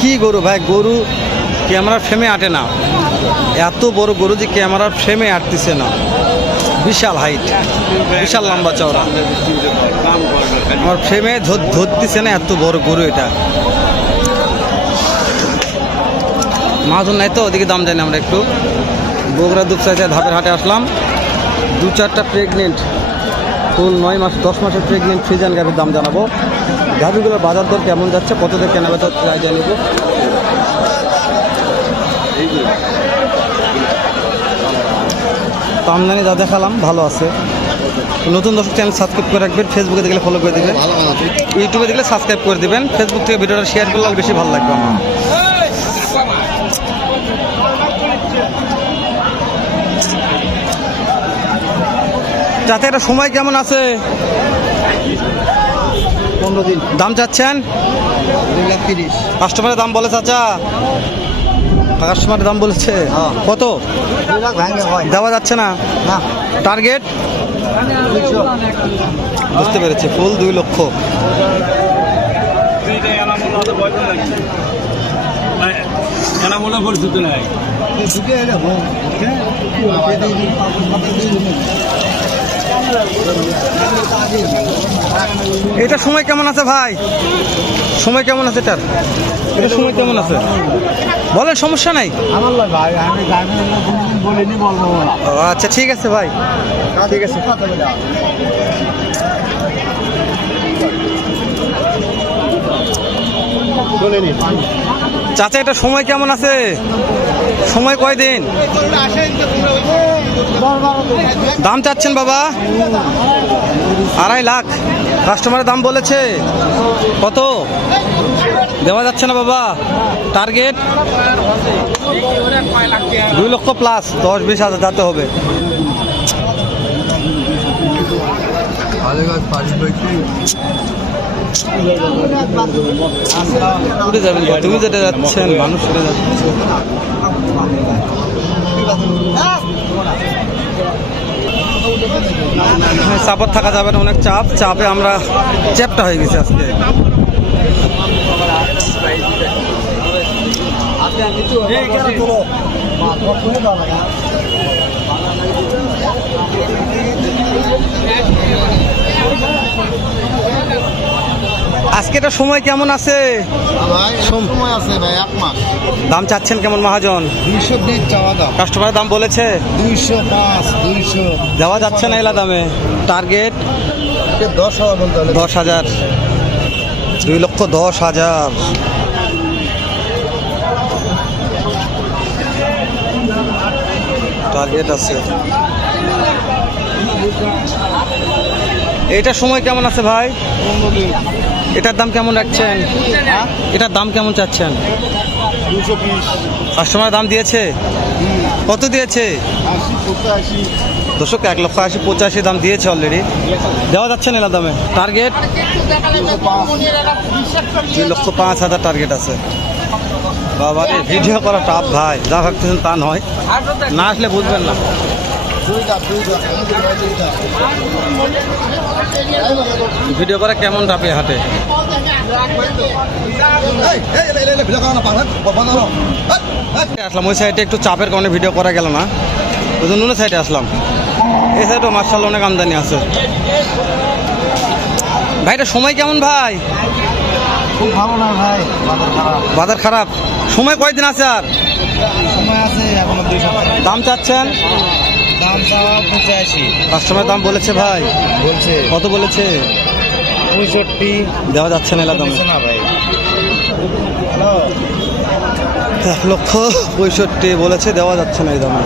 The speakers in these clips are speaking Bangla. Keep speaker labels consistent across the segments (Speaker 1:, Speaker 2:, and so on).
Speaker 1: কি গরু ভাই, গরু ক্যামেরার ফ্রেমে আটে না। এত বড় গরু যে ক্যামেরার ফ্রেমে আটতেছে না। বিশাল হাইট বিশাল লম্বা চওড়া। আমার ফ্রেমে ধরতেছে না এত বড় গরু এটা। মাহাজন নাই তো, ওদিকে দাম জানি আমরা একটু। বগুড়া দুপসাইতে ধাপের হাটে আসলাম। দু চারটা প্রেগনেন্ট ফুল নয় মাস, দশ মাসের প্রেগনেন্ট ফ্রিজান গাভির দাম জানাব। গাভিগুলোর বাজার দর কেমন যাচ্ছে? কত দিয়ে কেনা বেচা হচ্ছে আইডিয়া নেব তো আমদানি যা দেখালাম ভালো আছে। নতুন দর্শক চ্যানেল সাবস্ক্রাইব করে রাখবেন ফেসবুকে দেখলে ফলো করে দেবেন। ইউটিউবে দেখলে সাবস্ক্রাইব করে দেবেন। ফেসবুক থেকে ভিডিওটা শেয়ার করলে আর বেশি ভালো লাগবে আমার। যাতে একটা সময় কেমন আছে?
Speaker 2: পনেরো দিন।
Speaker 1: দাম চাচ্ছেন?
Speaker 2: দুই লাখ তিরিশ।
Speaker 1: কাস্টমারের দাম বলে চাচা। কাস্টমারের দাম বলেছে।
Speaker 2: হ্যাঁ।
Speaker 1: কত? দেওয়া যাচ্ছে না? টার্গেট? বুঝতে পেরেছি ফুল দুই লক্ষ।
Speaker 3: নাই
Speaker 1: এটা সময় কেমন আছে ভাই? সময় কেমন আছে এটার? এটা সময় কেমন আছে? বলেন সমস্যা নাই?
Speaker 2: আমার লয় ভাই আমি গাড়ি কোনদিন বলিনি বলব না।
Speaker 1: আচ্ছা ঠিক আছে ভাই। ঠিক আছে। চাচা এটা সময় কেমন আছে? সময় কয়দিন? দাম চাচ্ছেন বাবা? আড়াই লাখ। কাস্টমারের দাম বলেছে। কত? দেওয়া যাচ্ছে না বাবা। টার্গেট? দুই লক্ষ প্লাস দশ বিশ হাজার যাতে হবে। যাবেন তুমি যেটা যাচ্ছেন মানুষ যাচ্ছে। চাপত থাকা যাবে না অনেক চাপ। চাপে আমরা চ্যাপটা হয়ে গেছি আজকে। আজকে এটা সময় কেমন আছে?
Speaker 2: সময় আছে ভাই এক মাস।
Speaker 1: দাম চাচ্ছেন কেমন মহাজন?
Speaker 2: দুইশো বিশ চাওয়া দাম।
Speaker 1: কাস্টমারের দাম বলেছে?
Speaker 2: দুইশো পাঁচ দুইশো।
Speaker 1: দেওয়া যাচ্ছে না এলা দামে। টার্গেট?
Speaker 2: দশ হাজার
Speaker 1: দশ হাজার। দুই লক্ষ দশ হাজার। টার্গেট আছে। এটা সময় কেমন আছে ভাই? এটার দাম কেমন রাখছেন? এটার দাম কেমন চাচ্ছেন?
Speaker 2: দুশো
Speaker 1: কাস্টমার দাম দিয়েছে? কত দিয়েছে? দশক এক লক্ষ আশি পঁচাশি দাম দিয়েছে অলরেডি দেওয়া যাচ্ছে না দামে। টার্গেট দুই লক্ষ পাঁচ হাজার টার্গেট আছে। বাবা ভিডিও করা টাপ ভাই। যা ভাবতেছেন তা নয়। না আসলে বুঝবেন না। ভিডিও করা কেমন টাপে হাটে আসলাম ওই সাইডে একটু চাপের কারণে ভিডিও করা গেল না। ওই জন্য অন্য সাইডে আসলাম। এই সাইডেও মার্শাল অনেক আমদানি আছে। ভাই এটা সময় কেমন ভাই?
Speaker 2: খুব ভালো না ভাই বাজার খারাপ।
Speaker 1: বাজার খারাপ। সময় কয়দিন আছে আর?
Speaker 2: সময় আছে এখনও দুই সপ্তাহ।
Speaker 1: দাম চাচ্ছেন?
Speaker 2: দাম চাওয়া পঁচাশি।
Speaker 1: কাস্টমার দাম বলেছে ভাই।
Speaker 2: বলছে।
Speaker 1: কত বলেছে?
Speaker 2: পঁয়ষট্টি।
Speaker 1: দেওয়া যাচ্ছে না দামে।
Speaker 2: না ভাই।
Speaker 1: এক লক্ষ পঁয়ষট্টি বলেছে দেওয়া যাচ্ছে না এই দামে।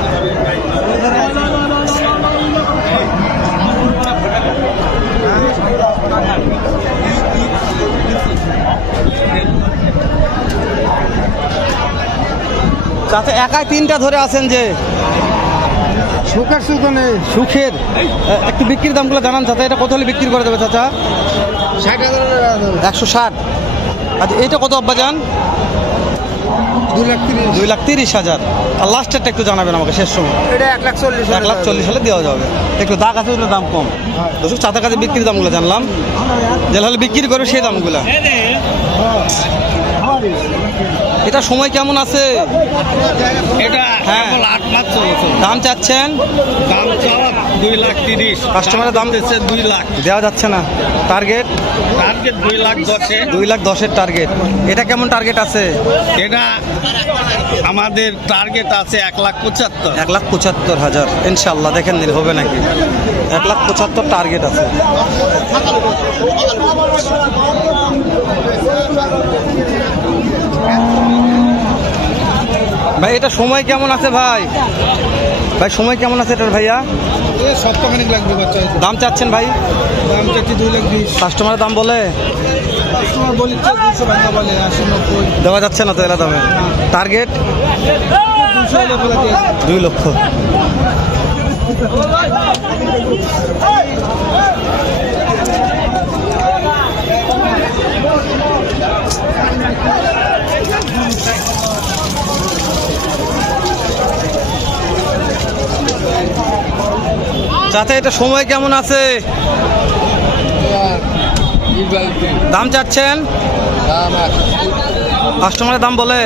Speaker 1: চাচা একাই তিনটা ধরে আছেন যে।
Speaker 2: সুখের সুখ
Speaker 1: সুখের একটু বিক্রির দামগুলো জানান চাচা এটা কত হলে বিক্রি করে দেবে চাচা?
Speaker 2: ষাট
Speaker 1: একশো ষাট। আচ্ছা এইটা কত আব্বা যান দুই লাখ তিরিশ। হাজার। আর লাস্টেরটা একটু জানাবেন আমাকে শেষ সময়।
Speaker 2: এটা এক লাখ চল্লিশ
Speaker 1: এক লাখ চল্লিশ হলে দেওয়া যাবে। একটু দাগ আছে ওগুলো দাম কম। দর্শক চাতার কাছে বিক্রির দামগুলো জানলাম। যে হলে বিক্রি করবে সেই দামগুলো। এটা সময় কেমন আছে?
Speaker 3: এটা
Speaker 1: হ্যাঁ।
Speaker 3: আট চলছে।
Speaker 1: দাম চাচ্ছেন?
Speaker 3: দাম চাওয়া দুই লাখ তিরিশ।
Speaker 1: কাস্টমারের দাম
Speaker 3: দিচ্ছে দুই লাখ।
Speaker 1: দেওয়া যাচ্ছে না। টার্গেট
Speaker 3: টার্গেট দুই লাখ দশে
Speaker 1: দুই লাখ দশের টার্গেট এটা কেমন টার্গেট আছে?
Speaker 3: এটা আমাদের টার্গেট আছে এক লাখ পঁচাত্তর।
Speaker 1: এক লাখ পঁচাত্তর হাজার। ইনশাল্লাহ দেখেন দিন হবে নাকি? এক লাখ পঁচাত্তর টার্গেট আছে। ভাই এটা সময় কেমন আছে ভাই? ভাই সময় কেমন আছে এটার ভাইয়া?
Speaker 2: সপ্তাহখানিক লাগবে বাচ্চা
Speaker 1: দাম চাচ্ছেন ভাই?
Speaker 2: দাম চাচ্ছি দুই লাখ বিশ।
Speaker 1: কাস্টমারের দাম বলে?
Speaker 2: কাস্টমার বলি দুশো টাকা বলে আশি নব্বই।
Speaker 1: দেওয়া যাচ্ছে না তো এলা দামে? টার্গেট?
Speaker 2: দুই লক্ষ বলে দিয়ে
Speaker 1: চাচা, এটা সময় কেমন আছে? দাম চাচ্ছেন? কাস্টমারের দাম বলে?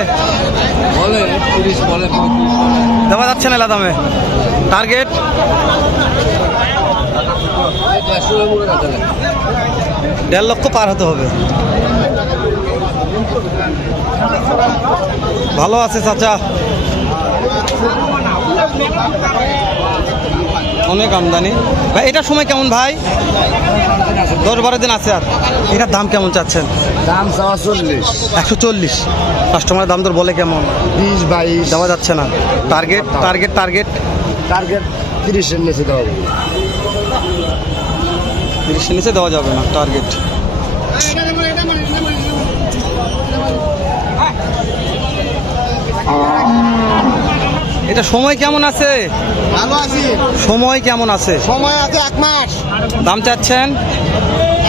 Speaker 1: দেওয়া যাচ্ছে না দামে? টার্গেট? দেড় লক্ষ পার হতে হবে। ভালো আছে চাচা। অনেক আমদানি। ভাই এটার সময় কেমন ভাই? দশ বারো দিন আছে আর। এটার দাম কেমন চাচ্ছেন?
Speaker 2: দাম চাওয়া চল্লিশ।
Speaker 1: একশো চল্লিশ। কাস্টমারের দাম তোর বলে কেমন?
Speaker 2: বিশ বাইশ।
Speaker 1: দেওয়া যাচ্ছে না। টার্গেট টার্গেট টার্গেট
Speaker 2: টার্গেট তিরিশের নিচে দেওয়া যাবে।
Speaker 1: তিরিশের নিচে দেওয়া যাবে না টার্গেট এটা সময় কেমন আছে?
Speaker 2: ভালো আছি।
Speaker 1: সময় কেমন আছে?
Speaker 2: সময় আছে এক মাস।
Speaker 1: দাম চাচ্ছেন?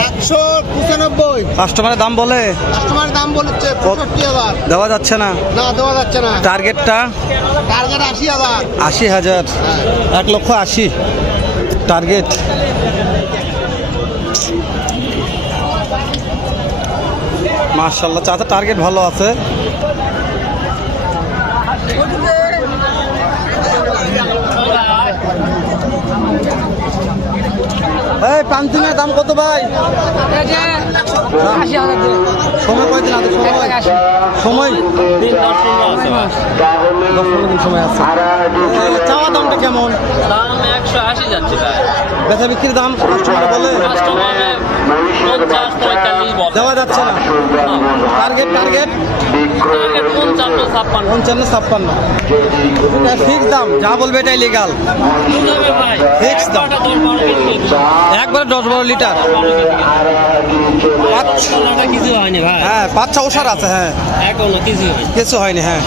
Speaker 2: একশো পঁচানব্বই।
Speaker 1: কাস্টমারের দাম বলে?
Speaker 2: কাস্টমার দাম বলেছে পঁয়ষট্টি হাজার।
Speaker 1: দেওয়া যাচ্ছে না?
Speaker 2: না দেওয়া যাচ্ছে না।
Speaker 1: টার্গেটটা?
Speaker 2: টার্গেট আশি হাজার।
Speaker 1: আশি হাজার। এক লক্ষ আশি। টার্গেট। মার্শাল্লাহ চাচা টার্গেট ভালো আছে। এই পান্তিনের দাম কত ভাই? সময় কয়দিন আছে? সময় সময় দশ পনেরো দিন? সময়? আছে। চাওয়া দামটা কেমন?
Speaker 4: দাম একশো আশি যাচ্ছে
Speaker 1: বেচা বিক্রির দাম কাস্টমারে বলে। দেওয়া যাচ্ছে না। টার্গেট টার্গেট
Speaker 4: পঞ্চান্ন, ছাপ্পান্ন।
Speaker 1: ছাপ্পান্ন। ফিক্স দাম, যা বলবে এটাই লিগাল Fix দাম। একবারে দশ বারো লিটার।
Speaker 4: কিছু হয়নি
Speaker 1: হ্যাঁ পাঁচ ছ ওষার আছে হ্যাঁ।
Speaker 4: এখনও কিছু
Speaker 1: কিছু হয়নি হ্যাঁ।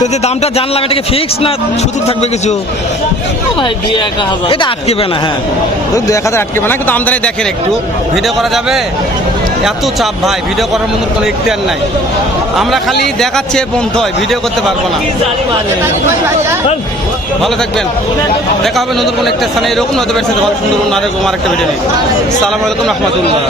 Speaker 1: তো যে দামটা জানলাম এটাকে ফিক্স না সুযোগ থাকবে কিছু? এটা আটকেবে না হ্যাঁ। আটকেবে না, কিন্তু আমদানি দেখেন একটু। ভিডিও করা যাবে? এত চাপ ভাই, ভিডিও করার মধ্যে কোনো ইখতিয়ার নাই। আমরা খালি দেখাচ্ছি পর্যন্ত হয় ভিডিও করতে পারব না। ভালো থাকবেন। দেখা হবে নতুন কোনো একটা স্থানে। এরকম নতুন ভালো, সুন্দর আরেকটা ভিডিও নেই সালাম আলাইকুম, রহমতুল্লাহ।